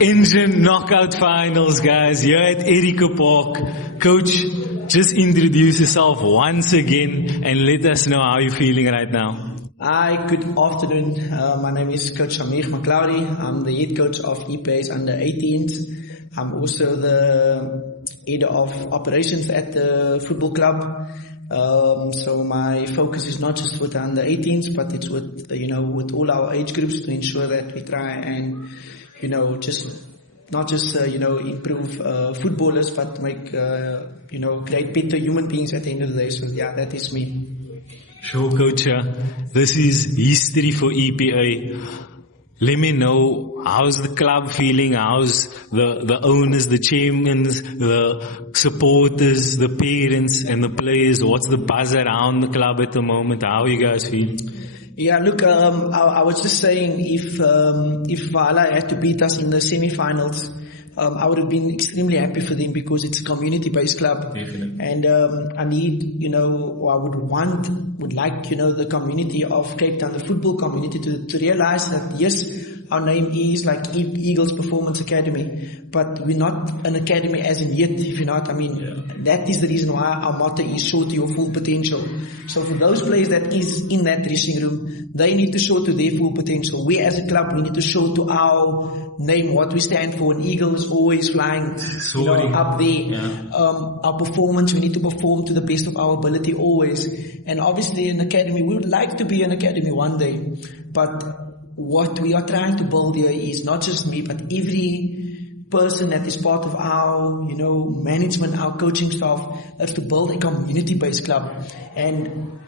Engen knockout finals, guys. Here at Erika Park. Coach, just introduce yourself once again and let us know how you're feeling right now. Hi, good afternoon. My name is Coach Sameeh Mclaurie. I'm the head coach of EPA's under 18s. I'm also the head of operations at the football club. So my focus is not just with the under 18s, but it's with, with all our age groups to ensure that we try and, not just improve footballers, but make, create better human beings at the end of the day. So yeah, that is me. Sure, Coach. This is history for EPA. Let me know, how's the club feeling? How's the owners, the chairmen, the supporters, the parents and the players? What's the buzz around the club at the moment? How are you guys feeling? Yeah, look, I was just saying if Vala had to beat us in the semi-finals, I would have been extremely happy for them because it's a community-based club. Definitely. And I need, or I would like, the community of Cape Town, the football community to realize that yes, our name is like Eagles Performance Academy, but we're not an academy as in yet, if you know what I mean. Yeah. That is the reason why our motto is show to your full potential. So for those players that is in that dressing room, they need to show to their full potential. We as a club, we need to show to our name what we stand for, and Eagles always flying up there. Yeah. Our performance, we need to perform to the best of our ability always. And obviously an academy, we would like to be an academy one day, but what we are trying to build here is not just me, but every person that is part of our, management, our coaching staff, is to build a community-based club. And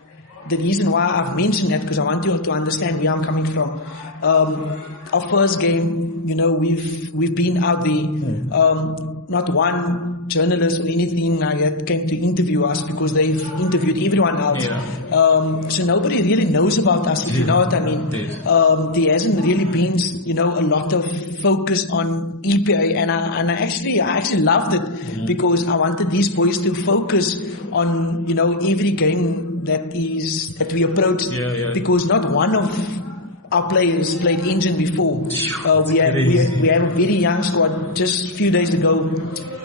the reason why I've mentioned that, because I want you to understand where I'm coming from. Our first game, we've been out there. Not one journalist or anything like that came to interview us because they've interviewed everyone else. Yeah. So nobody really knows about us, if you know what I mean. There hasn't really been, a lot of focus on EPA, and I actually loved it because I wanted these boys to focus on, every game that we approached, because not one of our players played Engen before. We have a very young squad. Just a few days ago,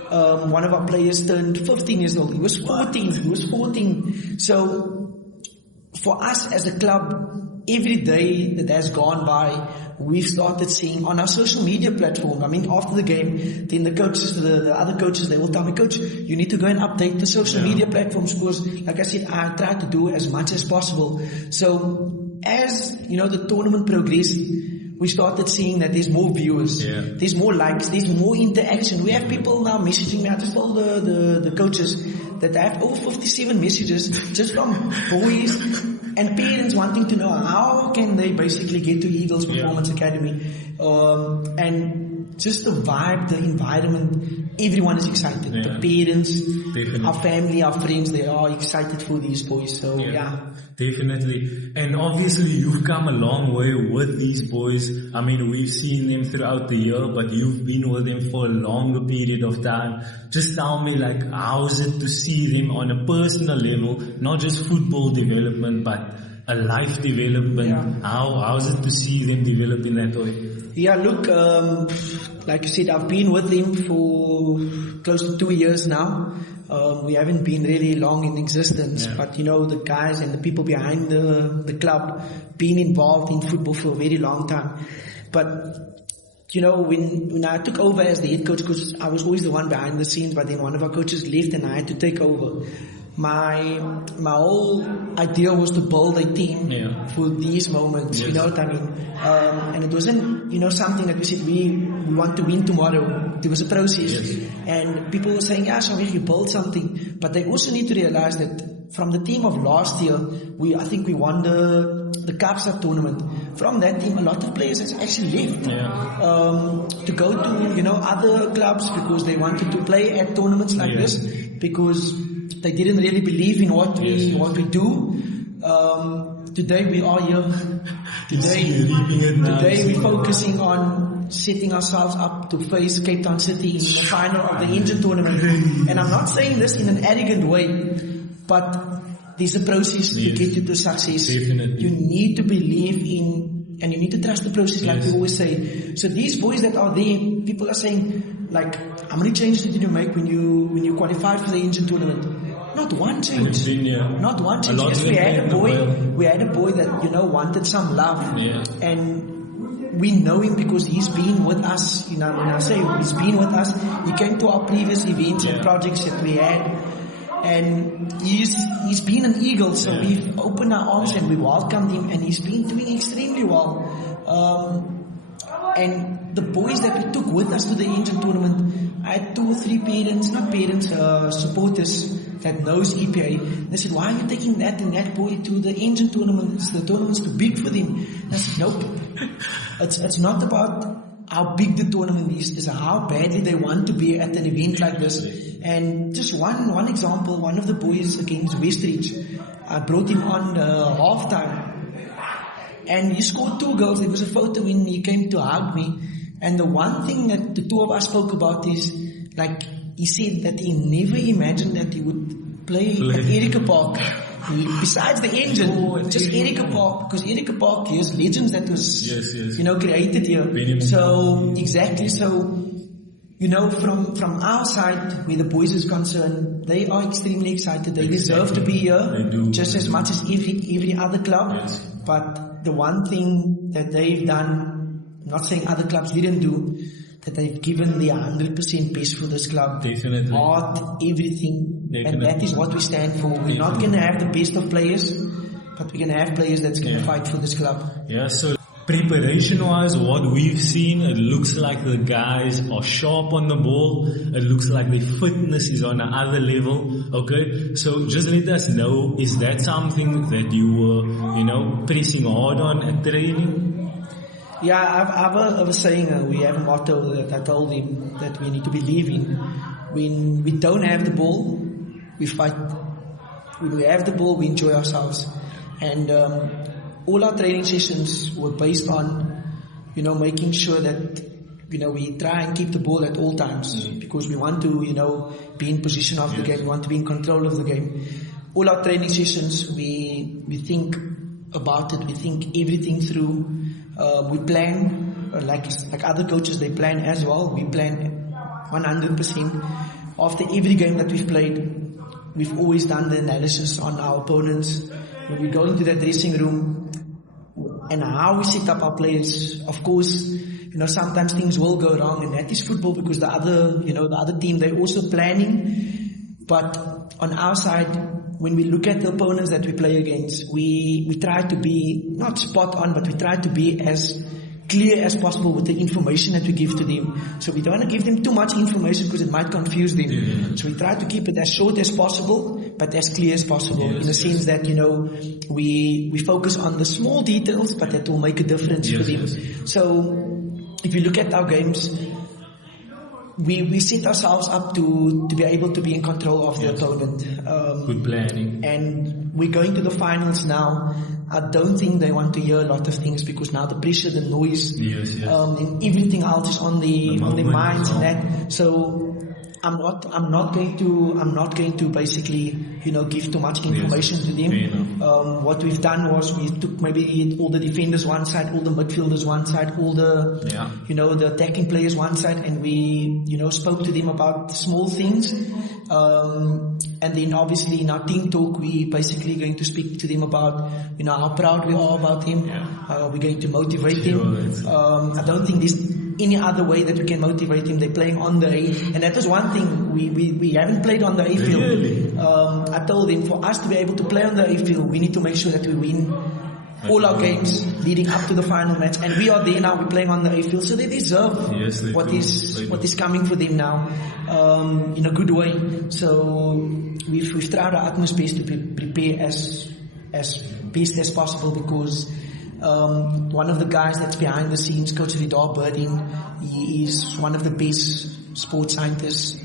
one of our players turned 15 years old. He was 14. So for us as a club, every day that has gone by, we've started seeing on our social media platform. I mean, after the game, then the coaches, the other coaches, they will tell me, Coach, you need to go and update the social media platforms because, like I said, I try to do as much as possible. So as, the tournament progressed, we started seeing that there's more viewers, there's more likes, there's more interaction. We have people now messaging me. I just told the coaches that I have over 57 messages just from boys and parents wanting to know how can they basically get to Eagles Performance Academy. And just the vibe, the environment, everyone is excited. The parents, our family, our friends, they are excited for these boys. So Definitely. And obviously you've come a long way with these boys. I mean, we've seen them throughout the year, but you've been with them for a longer period of time. Just tell me, how is it to see them on a personal level, not just football development, but a life development? Yeah. How is it to see them develop in that way? Yeah, look, like you said, I've been with them for close to 2 years now. We haven't been really long in existence, but the guys and the people behind the club been involved in football for a very long time. But when I took over as the head coach, because I was always the one behind the scenes, but then one of our coaches left and I had to take over. My whole idea was to build a team for these moments, you know what I mean? And it wasn't, something that we said we want to win tomorrow. There was a process. And people were saying, Sameeh, you build something. But they also need to realize that from the team of last year, I think we won the Kaapstad tournament. From that team, a lot of players has actually left to go to, other clubs because they wanted to play at tournaments like this, because they didn't really believe in what we do. Today we are here. Today we're focusing on setting ourselves up to face Cape Town City in the final of the Engen tournament. And I'm not saying this in an arrogant way, but there's a process to get you to success. Definitely. You need to believe in and you need to trust the process, like we always say. So these boys that are there, people are saying, like, how many changes did you make when you qualified for the Engen tournament? Not one change. Not one change. Yes, we had a boy that, wanted some love. And we know him because he's been with us. When I say he's been with us, he came to our previous events and projects that we had. And he's been an eagle, so we've opened our arms and we welcomed him, and he's been doing extremely well. And the boys that we took with us to the Engen tournament, I had 2 or 3 supporters that knows EPA. They said, why are you taking that and that boy to the Engen tournament? The tournament's too big for them. And I said, nope. It's not about how big the tournament is. It's how badly they want to be at an event like this. And just one example, one of the boys against Westridge, I brought him on halftime. And he scored 2 goals. There was a photo when he came to hug me. And the one thing that the 2 of us spoke about is, like, he said that he never imagined that he would play at Erika Park. Besides the Engen, just Erika Park, because Erika Park has legends that was, created here. So, exactly, so, from our side, where the boys is concerned, they are extremely excited. They deserve to be here, just as much as every other club. But the one thing that they've done, I'm not saying other clubs didn't do, that they've given their 100% best for this club. Definitely. Heart, everything. And that is what we stand for. We're not going to have the best of players, but we're going to have players that's going to fight for this club. Yeah, so preparation-wise, what we've seen, it looks like the guys are sharp on the ball. It looks like their fitness is on another level. Okay, so just let us know, is that something that you were, pressing hard on at training? Yeah, I was saying, we have a motto that I told him that we need to believe in. When we don't have the ball, we fight. When we have the ball, we enjoy ourselves. And all our training sessions were based on, making sure that, we try and keep the ball at all times. Because we want to, be in position of the game. We want to be in control of the game. All our training sessions, we think about it. We think everything through. We plan, like other coaches, they plan as well. We plan 100%. After every game that we've played, we've always done the analysis on our opponents. When we go into that dressing room and how we set up our players, of course, sometimes things will go wrong, and that is football because the other team, they're also planning. But on our side, when we look at the opponents that we play against, we try to be not spot on, but we try to be as clear as possible with the information that we give to them. So we don't want to give them too much information because it might confuse them. So we try to keep it as short as possible, but as clear as possible, in the sense that, we focus on the small details, but that will make a difference for them. So if you look at our games, we set ourselves up to be able to be in control of the opponent. Good planning. And we're going to the finals now. I don't think they want to hear a lot of things because now the pressure, the noise, and everything else is on their minds and that. So I'm not going to basically, give too much information to them. What we've done was we took maybe all the defenders one side, all the midfielders one side, all the, the attacking players one side, and we, spoke to them about small things. And then obviously in our team talk, we basically going to speak to them about, how proud we are about him. We're going to motivate them. I don't think there's any other way that we can motivate him. They're playing on the A, and that was one thing we haven't played on the A field. Really? I told him for us to be able to play on the A field, we need to make sure that we win all our games leading up to the final match, and we are there now. We're playing on the A field, so they deserve what is coming for them now, in a good way. So we've tried our utmost best to prepare as best as possible because. One of the guys that's behind the scenes, Coach Ridar Birding, he is one of the best sports scientists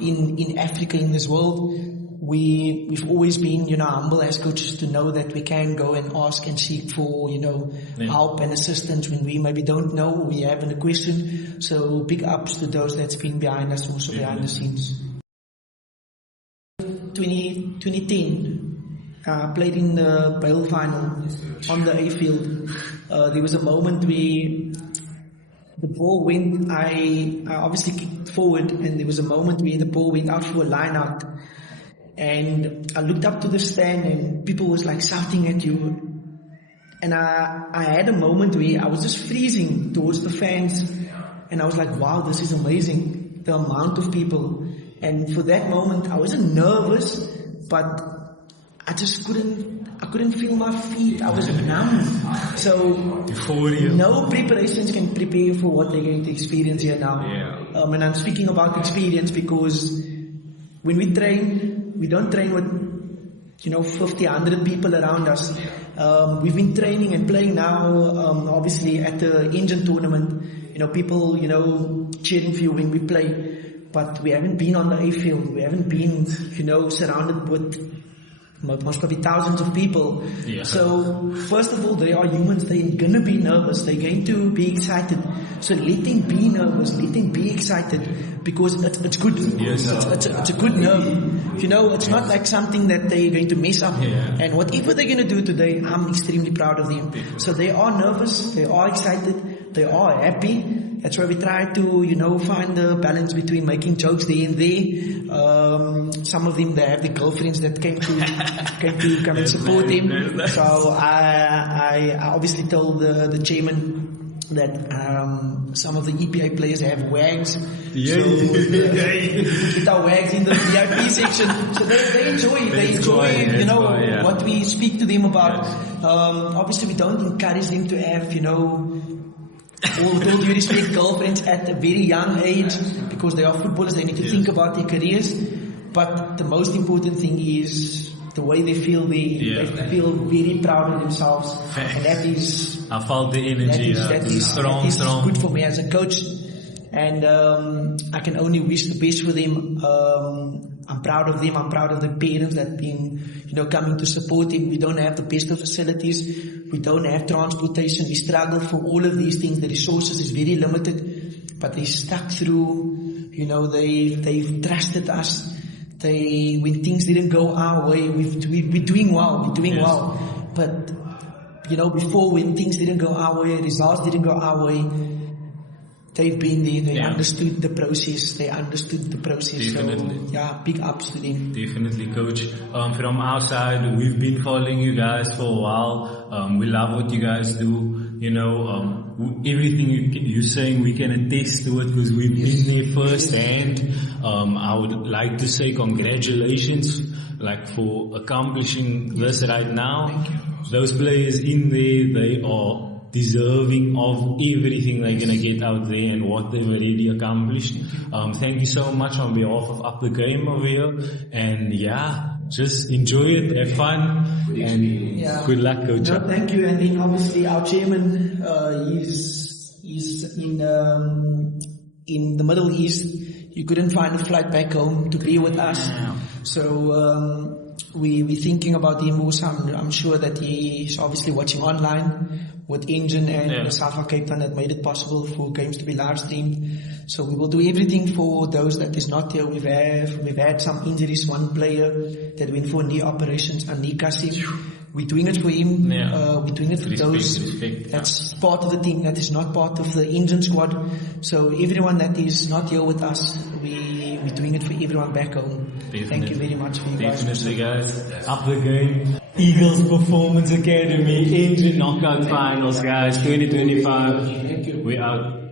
in Africa, in this world. We've always been, humble as coaches to know that we can go and ask and seek for, help and assistance when we maybe don't know or we have a question. So big ups to those that's been behind us, also behind the scenes. 2010. Played in the Bale final on the A field. There was a moment where the ball went, I obviously kicked forward, and there was a moment where the ball went out for a line out. And I looked up to the stand and people was like shouting at you. And I had a moment where I was just freezing towards the fans. And I was like, wow, this is amazing. The amount of people. And for that moment, I wasn't nervous, but I just couldn't feel my feet. I was numb. So no preparations can prepare you for what they're going to experience here now. Yeah. And I'm speaking about experience because when we train, we don't train with 50, 100 people around us. We've been training and playing now, obviously at the Engen tournament. People, cheering for you when we play. But we haven't been on the A field. We haven't been, surrounded with most probably thousands of people. Yeah. So first of all, they are humans. They're gonna be nervous. They're going to be excited. So let them be nervous. Let them be excited because it's good. Yes. It's a good nerve. It's not like something that they're going to mess up. Yeah. And whatever they're going to do today, I'm extremely proud of them. So they are nervous. They are excited. They are happy. That's why we try to, find the balance between making jokes there and there. Some of them, they have the girlfriends that came to come and support them. So I obviously told the chairman that some of the EPA players have wags. Yeah. So we put our wags in the VIP section. So they enjoy, what we speak to them about. Obviously we don't encourage them to have, with all due respect, girlfriends at a very young age, because they are footballers, they need to think about their careers. But the most important thing is the way they feel. They feel very proud of themselves. And that is... I felt the energy. That is strong. good for me as a coach. And I can only wish the best for them. I'm proud of them. I'm proud of the parents that have been, coming to support them. We don't have the best of facilities. We don't have transportation. We struggle for all of these things. The resources is very limited, but they stuck through. They've trusted us. When things didn't go our way, we're doing well. We're doing well. But before, when things didn't go our way, results didn't go our way, they've been there. They understood the process. Definitely. So, big ups to them. Definitely, Coach. From our side, we've been following you guys for a while. We love what you guys do. Everything you're saying, we can attest to it because we've been there firsthand. I would like to say congratulations, for accomplishing this right now. Thank you. Those players in there, they are deserving of everything they're going to get out there and what they've already accomplished. Thank you so much on behalf of Up the Game over here. And just enjoy it, have fun, and good luck, Coach. No, thank you. And then obviously our chairman, he's in the Middle East. He couldn't find a flight back home to be with us. So we're thinking about him also. I'm sure that he's obviously watching online with Engen and South Cape Town that made it possible for games to be live streamed. So we will do everything for those that is not here. We've had some injuries. One player that went for knee operations, and knee Kasim. We're doing it for him. We're doing it for those. That's part of the team that is not part of the Engen squad. So everyone that is not here with us, we're doing it for everyone back home. Definitely. Thank you very much for you guys. Definitely, guys. Up the Game. Eagles Performance Academy, Engen Knockout Finals, guys, 2025. Thank you. We're out.